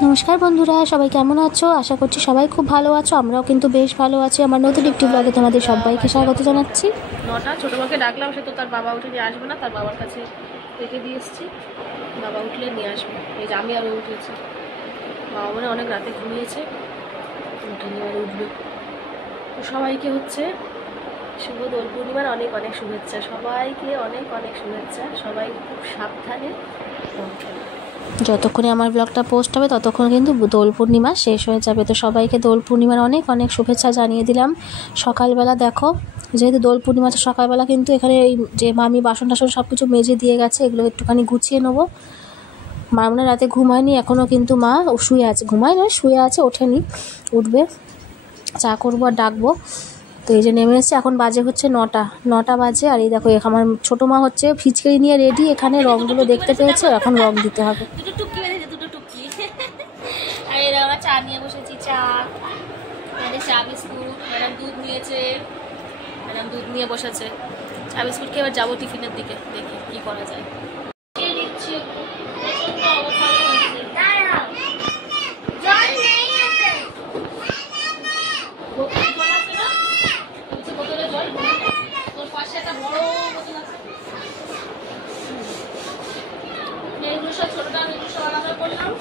নমস্কার বন্ধুরা, সবাই কেমন আছো? আশা করছি সবাই খুব ভালো আছো। আমরাও কিন্তু বেশ ভালো আছি। আমার নতুন একটি ব্লগে তোমাদের সবাইকে স্বাগত জানাচ্ছি। নটা ছোটো মাকে ডাকলাম, সে তো তার বাবা উঠে নিয়ে আসবে না, তার বাবার কাছে রেখে দিয়ে এসেছি। বাবা উঠলে নিয়ে আসবে। এই যে আমি আরও উঠেছি, বাবা মনে অনেক রাতে ঘুমিয়েছে, উঠে নিয়ে আর উঠবে। তো সবাইকে হচ্ছে শুভ দোল পূর্ণিমার অনেক অনেক শুভেচ্ছা, সবাইকে অনেক অনেক শুভেচ্ছা। সবাই খুব সাবধানে। যতক্ষণে আমার ব্লগটা পোস্ট হবে ততক্ষণ কিন্তু দোল পূর্ণিমা শেষ হয়ে যাবে। তো সবাইকে দোল পূর্ণিমার অনেক অনেক শুভেচ্ছা জানিয়ে দিলাম। সকালবেলা দেখো, যেহেতু দোল পূর্ণিমা সকালবেলা কিন্তু এখানে এই যে মামি বাসন টাসন সব কিছু মেজে দিয়ে গেছে, এগুলো একটুখানি গুছিয়ে নেবো। মা মনে রাতে ঘুমায়নি এখনও, কিন্তু মা শুয়ে আছে, ঘুমায় নয় শুয়ে আছে, ওঠেনি, উঠবে। চা করবো আর ডাকবো। তো এই যে নেমে এসেছে, এখন বাজে হচ্ছে 9টা বাজে। আর এই দেখো আমার ছোটো মা হচ্ছে ফিচকারি নিয়ে রেডি, এখানে রঙগুলো দেখতে পেয়েছে, এখন রঙ দিতে হবে। দুটো টুকি আর এরা আমার চা নিয়ে বসেছি। চা বিস্কুট, ম্যাডাম দুধ নিয়েছে, ম্যাডাম দুধ নিয়ে বসেছে। চা বিস্কুট খেয়ে এবার যাবো টিফিনের দিকে, দেখি কি করা যায়। ছোটটা আমি আলাদা করলাম।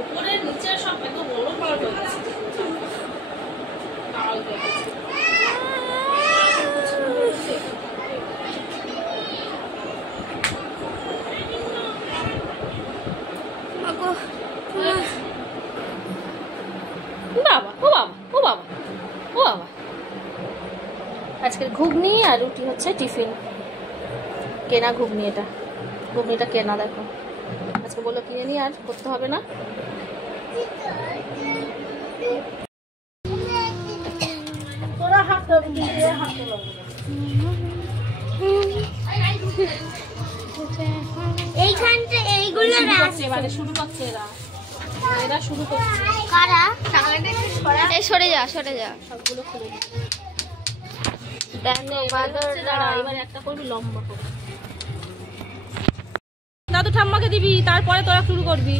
উপরে নিচে সব এত বড় বড় হয়ে গেছে। আজকের ঘুগনি আর রুটি হচ্ছে টিফিন। কেনা ঘুগনি, ঘুগনিটা কেনা। দেখো আজকে বললো কিনে নি, আর করতে হবে না। তোরা হাঁটতে এইখানটা এইগুলো এবারে শুরু করছে, এরা শুরু করছে। কারা এই সরে যা সবগুলো খুলে এবার একটা করবি লম্বা করে। দাদু ঠাম্মাকে দিবি, তারপরে তোরা শুরু করবি।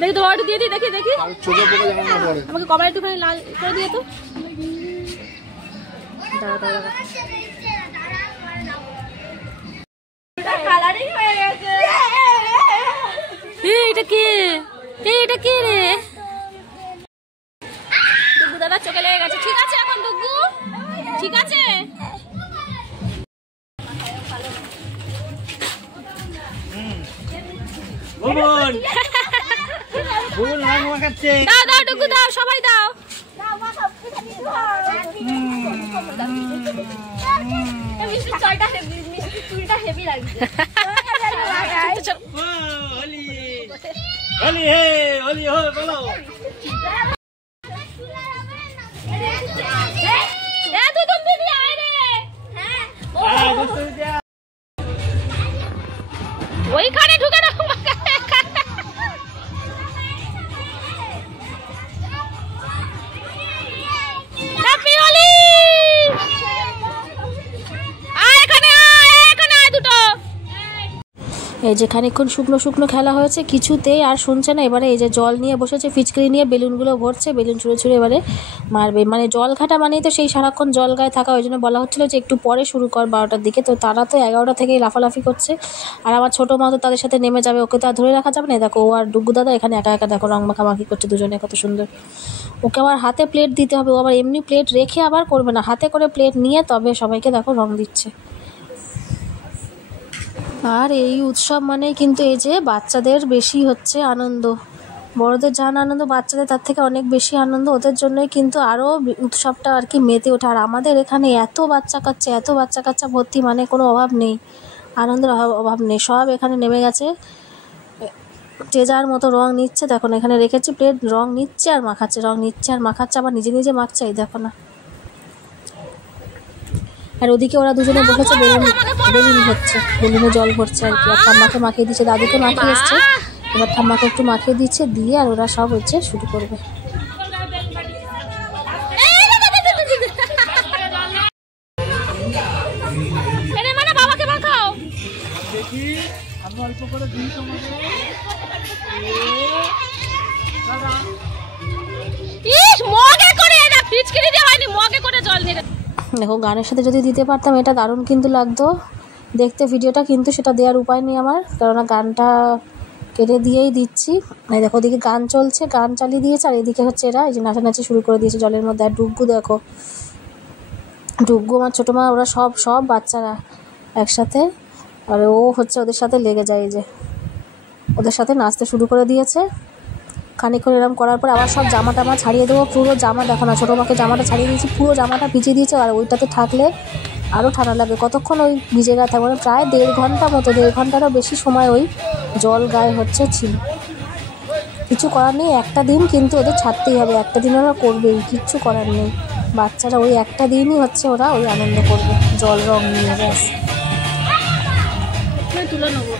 দেখি তো অর্ডার দিয়ে দিই, দেখি আমাকে কবার একটুখানি লাল করে দিয়ে তো। এটা কে রে? ডুগু দাদা চোখে লেগে গেছে। ঠিক আছে এখন ডুগু, ঠিক আছে। দাও ডুগু দাও, সবাই দাও। হেভি লাগছে। ওইখানে ঢুকে না। এই যে খানিকক্ষণ শুকনো খেলা হয়েছে, কিছুতেই আর শুনছে না। এবারে এই যে জল নিয়ে বসেছে, ফিচকারি নিয়ে বেলুনগুলো ভরছে, বেলুন ছুঁড়ে এবারে মারবে। মানে জল ঘাটা মানেই তো সেই সারাক্ষণ জল গায়ে থাকা, ওই জন্য বলা হচ্ছিলো যে একটু পরে শুরু কর 12টার দিকে। তো তারা তো 11টা থেকেই লাফালাফি করছে। আর আমার ছোটো মা তো তাদের সাথে নেমে যাবে, ওকে তো আর ধরে রাখা যাবে না। দেখো ও আর ডুগু দাদা এখানে একা একা দেখো রং মাখামাখি করছে দুজনে, কত সুন্দর। ওকে আবার হাতে প্লেট দিতে হবে, ও আবার এমনি প্লেট রেখে আবার করবে না, হাতে করে প্লেট নিয়ে তবে সবাইকে দেখো রং দিচ্ছে। আর এই উৎসব মানে কিন্তু এই যে বাচ্চাদের বেশি হচ্ছে আনন্দ, বড়দের যা আনন্দ বাচ্চাদের তার থেকে অনেক বেশি আনন্দ। ওদের জন্যই কিন্তু আরও উৎসবটা আর কি মেতে ওঠে। আর আমাদের এখানে এত বাচ্চা কাচ্চা ভর্তি, মানে কোনো অভাব নেই, আনন্দের অভাব নেই। সব এখানে নেমে গেছে, যে যার মতো রং নিচ্ছে। দেখো না এখানে রেখেছি প্লেট, রং নিচ্ছে আর মাখাচ্ছে, আবার নিজে নিজে মাখছে। এই দেখো না। আর ওদিকে ওরা দুজনে বসেছে, বেলুন হচ্ছে, বেলুনে জল ভরছে আর কি। আর ঠাম্মাকে মাখিয়ে দিচ্ছে, দাদুকে মাখিয়ে এসছে, এবার ঠাম্মাকে একটু মাখিয়ে দিচ্ছে, দিয়ে আর ওরা সব হচ্ছে শুরু করবে। দেখো গানের সাথে যদি দিতে পারতাম এটা দারুণ কিন্তু লাগতো দেখতে ভিডিওটা, কিন্তু সেটা দেওয়ার উপায় নেই আমার, কেননা গানটা কেটে দিয়েই দিচ্ছি। এই দেখো ওদিকে গান চলছে, গান চালিয়ে দিয়েছে, আর এদিকে হচ্ছে এরা এই যে নাচানাচি শুরু করে দিয়েছে জলের মধ্যে। আর ডুগু দেখো, ডুগু আমার ছোটো মা ওরা সব বাচ্চারা একসাথে, আর ও হচ্ছে ওদের সাথে লেগে যায়, এই যে ওদের সাথে নাচতে শুরু করে দিয়েছে। খানিকক্ষণ এরকম করার পর আবার সব জামা টামা ছাড়িয়ে দেবো। পুরো জামা দেখো না, ছোটো মাকে জামাটা ছাড়িয়ে দিয়েছি, পুরো জামাটা ভিজিয়ে দিয়েছে। আর ওইটাতে থাকলে আরও ঠান্ডা লাগবে, কতক্ষণ ওই ভিজে গা থাকবে, প্রায় 1.5 ঘন্টা মতো, 1.5 ঘন্টারও বেশি সময় ওই জল গায়ে হচ্ছে ছিল। কিছু করার নেই, একটা দিন কিন্তু ওদের ছাড়তেই হবে, একটা দিন ওরা করবেই, কিচ্ছু করার নেই। বাচ্চারা ওই একটা দিনই হচ্ছে ওরা ওই আনন্দ করবে জল রং নিয়ে, ব্যাস। তুলে নেবো।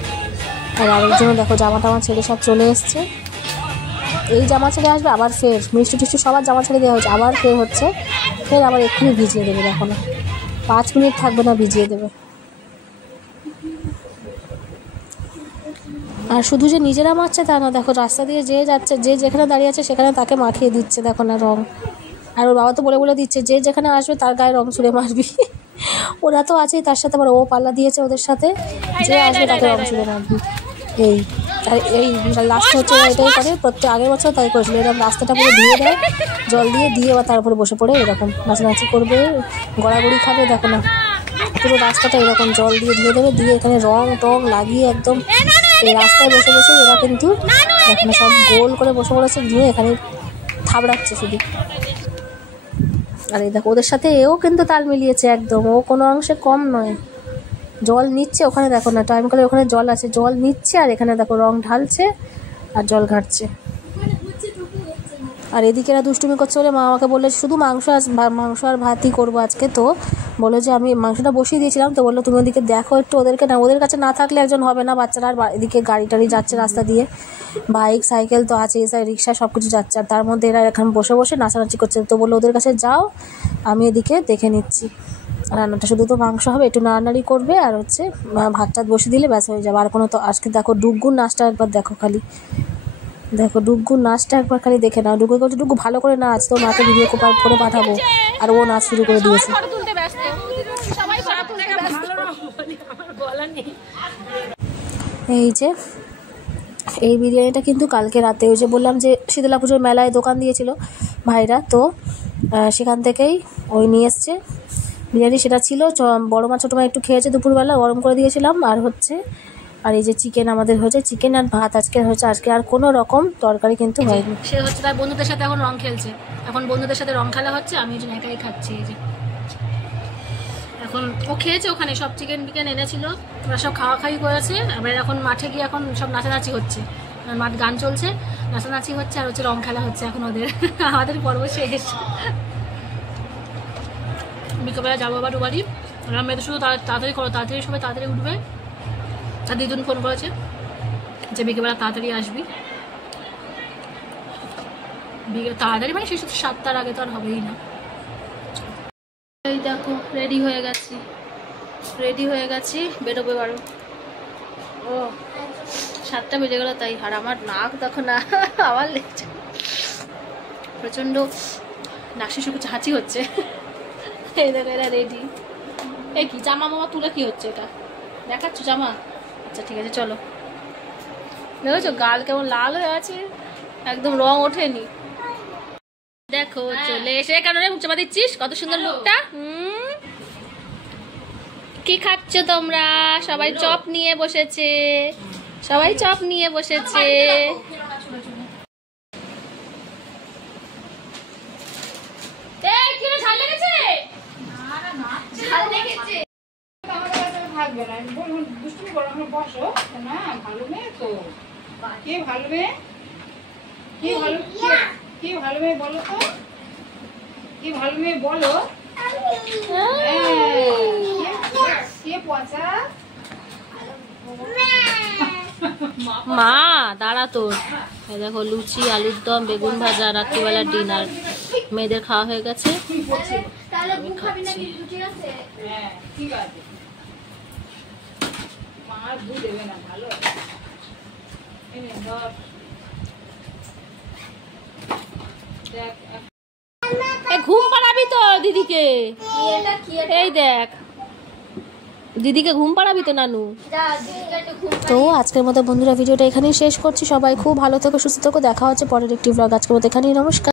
আর আরেকজনও দেখো জামা টামা ছেড়ে সব চলে এসছে। এই জামা ছেড়ে আসবে, আবার ফের মিষ্টি টিষ্টি সবার জামা ছেড়ে দেওয়া হচ্ছে, আবার ফের হচ্ছে, ফের আবার এক্ষুনি ভিজিয়ে দেবে, দেখো না 5 মিনিট থাকবে না ভিজিয়ে দেবে। আর শুধু যে নিজেরা মারছে তা না, দেখো রাস্তা দিয়ে যে যাচ্ছে, যে যেখানে দাঁড়িয়ে আছে সেখানে তাকে মাখিয়ে দিচ্ছে, দেখো না রং। আর ওর বাবা তো বলে দিচ্ছে যে যেখানে আসবে তার গায়ে রং ছুঁড়ে মারবি। ওরা তো আছেই, তার সাথে আবার ও পাল্লা দিয়েছে ওদের সাথে, যে আসবে তাকে রং ছুঁড়ে মারবি। এই লাস্ট হচ্ছে এটাই করে, প্রত্যেক আগের বছর তাই করেছিল, এরকম রাস্তাটা পুরো ধুয়ে দেয় জল দিয়ে আবার তার উপরে বসে পড়ে এরকম নাচানাচি করবে, গড়াগড়ি খাবে, দেখো না পুরো রাস্তাটা এরকম জল দিয়ে ধুয়ে দেবে, দিয়ে এখানে রং টং লাগিয়ে একদম এই রাস্তায় বসে বসে এরা কিন্তু এখানে সব গোল করে বসে পড়েছে, ধুয়ে এখানে থাবড়াচ্ছে শুধু। আর এই দেখো ওদের সাথে এও কিন্তু তাল মিলিয়েছে একদম, ও কোনো অংশে কম নয়। জল নিচ্ছে ওখানে, দেখো না টাইম কলে ওখানে জল আছে, জল নিচ্ছে, আর এখানে দেখো রং ঢালছে আর জল ঘাটছে। আর এদিকে এরা দুষ্টুমি করছে বলে মা আমাকে বললে শুধু মাংস আর ভাতই করবো আজকে। তো বললো যে আমি মাংসটা বসিয়ে দিয়েছিলাম, তো বললো তুমি ওদিকে দেখো একটু ওদেরকে, না ওদের কাছে না থাকলে একজন হবে না, বাচ্চারা আর এদিকে গাড়ি টাড়ি যাচ্ছে রাস্তা দিয়ে, বাইক সাইকেল তো আছে, রিক্সা সব কিছু যাচ্ছে, আর তার মধ্যে এরা এখন বসে বসে নাচানাচি করছে। তো বললো ওদের কাছে যাও, আমি এদিকে দেখে নিচ্ছি। রান্নাটা শুধু তো মাংস হবে, একটু নাড়ানাড়ি করবে, আর হচ্ছে ভাত টাত বসে দিলে ব্যাস হয়ে যাবে। আর কোনো তো আজকে দেখো ডুগুর নাচটা একবার দেখো খালি, দেখো ডুগুর নাচটা একবার খালি দেখে নাও। ডুগু বলছে ডুগু ভালো করে নাচ, তো মাকে ভিডিও করে পাঠাবো, আর ও নাচ শুরু করে দিয়েছে। এই যে এই বিরিয়ানিটা কিন্তু কালকে রাতে ওই যে বললাম যে শীতলা পুজোর মেলায় দোকান দিয়েছিল ভাইরা, তো সেখান থেকেই ওই নিয়ে এসছে বিরিয়ানি, সেটা ছিল। বড় মা ছোটো মা একটু খেয়েছে দুপুরবেলা, গরম করে দিয়েছিলাম। আর এই যে চিকেন আমাদের হয়েছে, চিকেন আর ভাত আজকে হয়েছে, আজকে আর কোনো রকম তরকারি কিন্তু হয়নি। সে হচ্ছে তার বন্ধুদের সাথে এখন রং খেলছে, এখন বন্ধুদের সাথে রং খেলা হচ্ছে, আমি এই জন্য একাই খাচ্ছি। এই যে এখন ও খেয়েছে, ওখানে সব চিকেন বিকেন এনেছিল, ওরা সব খাওয়াখাওয়ি করেছে। আবার এখন মাঠে গিয়ে এখন সব নাচানাচি হচ্ছে, মাঠ গান চলছে, নাচানাচি হচ্ছে, আর হচ্ছে রং খেলা হচ্ছে এখন ওদের। আমাদের পর্ব শেষ, বিকেলবেলা যাবো আবার বাড়ি। আমি তো শুধু তাড়াতাড়ি করো, তাড়াতাড়ি সবাই তাড়াতাড়ি উঠবে। আর দিদুন ফোন করেছে যে বিকেলবেলা তাড়াতাড়ি আসবি, তাড়াতাড়ি মানে সেই 7টার আগে তো আর হবেই না। এই দেখো রেডি হয়ে গেছি, বেরোবে বারো, ও 7টা বেজে গেল তাই। আর আমার নাক দেখো না, আমার লেগেছে প্রচণ্ড, নাকশি শুকুচ্ছে, হাঁচি হচ্ছে। এই দেখো এরা রেডি। এই কি জামা মামা তুলে কি হচ্ছে এটা দেখাচ্ছ জামা? আচ্ছা ঠিক আছে চলো। দেখেছো গাল কেমন লাল হয়ে আছে, একদম রং ওঠেনি। দেখো চলে এসে, কেন রে মুখ চাপা দিচ্ছিস? কত সুন্দর মুখটা। কি খাচ্ছ তোমরা? সবাই চপ নিয়ে বসেছে, কি ভালো মেয়ে বলো তো, কি ভালো মেয়ে বলো। কে পচা মা দাঁড়া তোর। এই দেখো লুচি, আলুর দম, বেগুন ভাজা, রাত্রিবেলার ডিনার। মেয়েদের খাওয়া হয়ে গেছে। তাহলে মুখ খাবি নাকি? ঠিক আছে, হ্যাঁ ঠিক আছে। মা দুধ দেবে না, ভালো এনে ধর। দেখ ঘুম পাড়াবি তো দিদিকে। এটা কি? এই দেখ, দিদিকে ঘুম পাড়াবি তো নানু। যা দিদিকে একটু ঘুম তো আজকের মতো বন্ধুরা ভিডিওটা এখানেই শেষ করছি। সবাই খুব ভালো থেকো, সুস্থ থেকো। দেখা হচ্ছে পরের একটি ব্লগ। আজকের মতো এখানেই, নমস্কার।